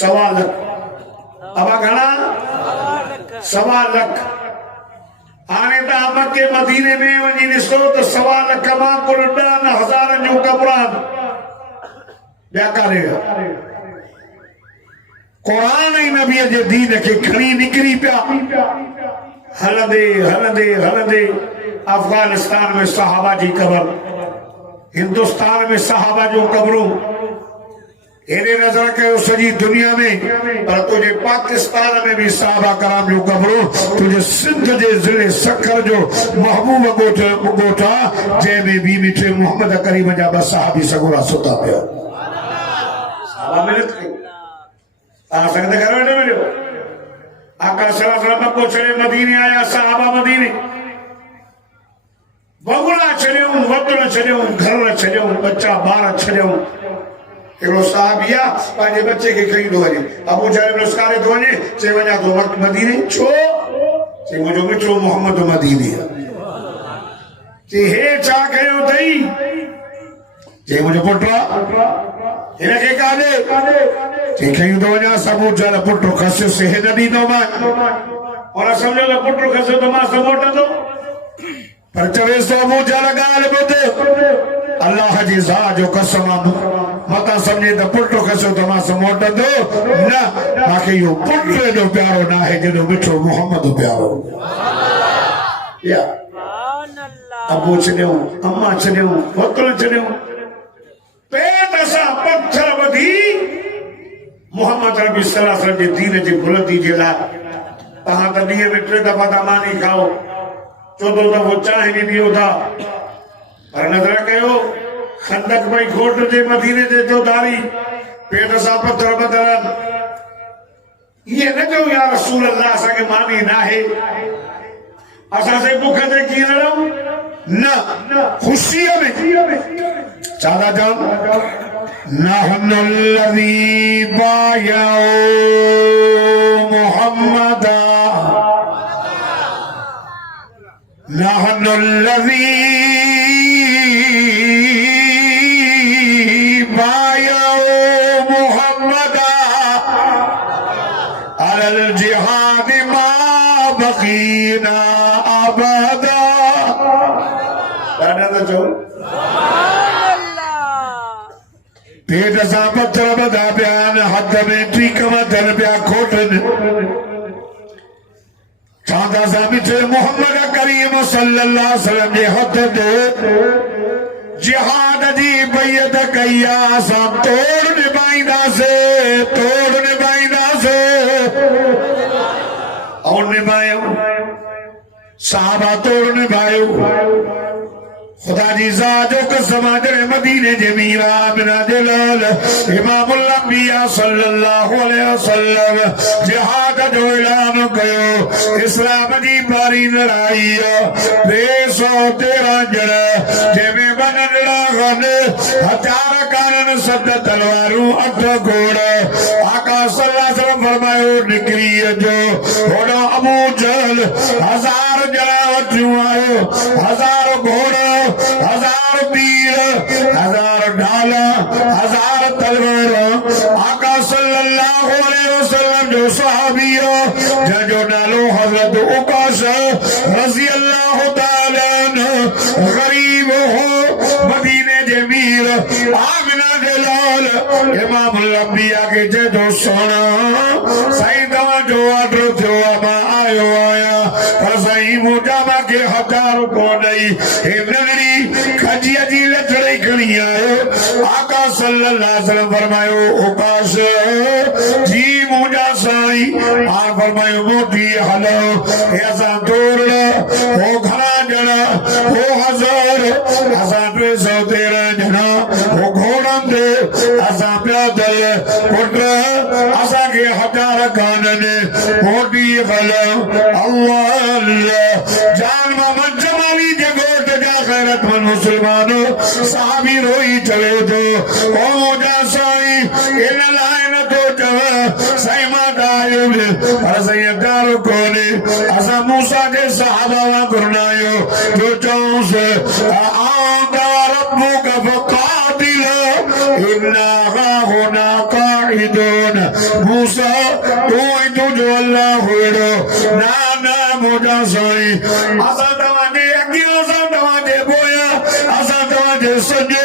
सवा लख अब घना 1.25 लख हाणे तव्हां मके मदीने में वञी ॾिसो त 1.25 लख मां कुल 10,000 जूं क़बरान ॿिया कारे क़ुरान ऐं नबीअ जे दीन खे खणी निकिरी पिया हलंदे हलंदे हलंदे अफगानिस्तान में सहाबा जी कबर हिंदुस्तान में सहाबा जूं कबरूं हेॾे नज़र कयो सॼी दुनिया में पर तुंहिंजे पाकिस्तान में भी सहाबा कराम जूं कबरूं तुंहिंजे सिंध जे ज़िले सखर जो महबूब ॻोठ आहे जंहिंमें बी मिठे मोहम्मद करीम जा 2 सहाबी सगोरा सुता पिया सहाबा मिलत कई तव्हां संगत घर वेठे मिलियो आका सलाम मको छॾे मदीने आया सहाबा मदीने बगुड़ा छॾियूं वतन छॾियूं घर छॾियूं बच्चा ॿार छॾियूं हिकिड़ो साहबिया पंहिंजे बच्चे खे खईंदो वञे अबू जहल मुस्कारे थो वञे चई वञा थो मदीने छो चई मुंहिंजो मिठो मोहम्मद मदीने चई हे छा कयो अथई चई मुंहिंजो पुटु आहे हिनखे काॾे चई खईं थो वञा अबू जहल पुटु खसियुसि हिन ॾींदोमांइ और सम्झो त पुटु खसियो त मां समुझंदो पर चवे सो अबू जहल ॻाल्हि ॿुध अल्लाह जी ज़ात जो कसम मता समझे त पुटु खसियो त मां समुझंदो न मूंखे इहो पुटु एॾो प्यारो न आहे जेॾो मिठो मोहम्मद प्यारो या अबू छॾियूं अम्मा छॾियूं वतन छॾियूं पेट सां पत्थर ॿधी मोहम्मद रबी सल्लल्लाहु अलैहि वसल्लम जे दीन जी बुलंदी जे लाइ तव्हां त ॾींहं में 3 दफ़ा था मानी खाओ 14 दफ़ो चांहि बि पीओ था पर नज़र कयो खंदक भई घोट जे मदीने जे चौधारी पेट सां पत्थर ॿधल ये न कयो या रसूल अल्लाह असांखे मानी न आहे असां से बुख ते कीअं लड़ूं न ख़ुशीअ में चादा जान नहनु अल्लज़ी बायऊ मुहम्मदा नहनु अल्लज़ी जिहाद मा बकीना अबदा पेट सां पत्थर ॿधा पिया आहिनि हथ में टीक वधल पिया खोटनि चांदा सां मिठे मोहम्मद करीम सल्लल्लाहु अलैहि वसल्लम जे हथ ते जिहाद जी बैयत कई आहे असां तोड़ निभाईंदासीं तोड़ निभाईंदासीं और निभायो साहबा तोड़ निभायो खुदा जी ज़ात जो कसम जड़े मदीने जे मीरा आमिना जे लाल इमामुल अंबिया सल्लल्लाहु अलैहि वसल्लम जिहाद जो ऐलान कयो इस्लाम जी बारी लड़ाई 213 ॼणा जंहिंमें बनड़ा गन हथियार कानन 7 तलवारूं 8 घोड़ा आका सल्लल्लाहु अलैहि वसल्लम फरमायो निकरी अचो होड़ा अबू जहल 1000 ॼणा वठियो आयो 1000 घोड़ा 1000 तीर 1000 ढाला 1000 तलवार आका सल्लल्लाहु अलैहि वसल्लम जो सहाबी जंहिंजो नालो हज़रत उकाश रज़ी अल्लाह ताला अन्हु गरीब हो मदीने जे मीर आमिना जे लाल इमामुल अंबिया के जो सोना साईं तव्हां जो ऑर्डर थियो मां आयो आहियां पर साईं मुंहिंजा मूंखे हथियार कोन्हई हे नगरी खजीअ जी लथड़ी खणी आयो आका सल्लल्लाहु अलैहि वसल्लम फरमायो उकाश जी मुंहिंजा साईं हां फरमायो मोटी हलो हे असां तोड़ हो घणा ॼणा हो 1000 असां 213 ॼणा हो घोड़नि ते असां पैदल पुट असांखे हथियार कान्हनि मोटी हलो अल्लाह जान मोहम्मद जमाली जे घोट जा गैरतमंद मुसलमानो साहबी रोई चले तो ओ मुंहिंजा साईं इन लाइ नथो चव साईं मां आयो पर साईं हथियार कोन्हे असां मूसा जे सहाबा वांगुरु न आहियो जो चऊंसि रब्बुक फक़ातिल इन्ना हाहुना शाहिदून मूसा तू जो अल्लाह हुएड़ो ना ना मोजा साईं असा तवाजे अगे असा तवाजे बोया असा तवाजे सजे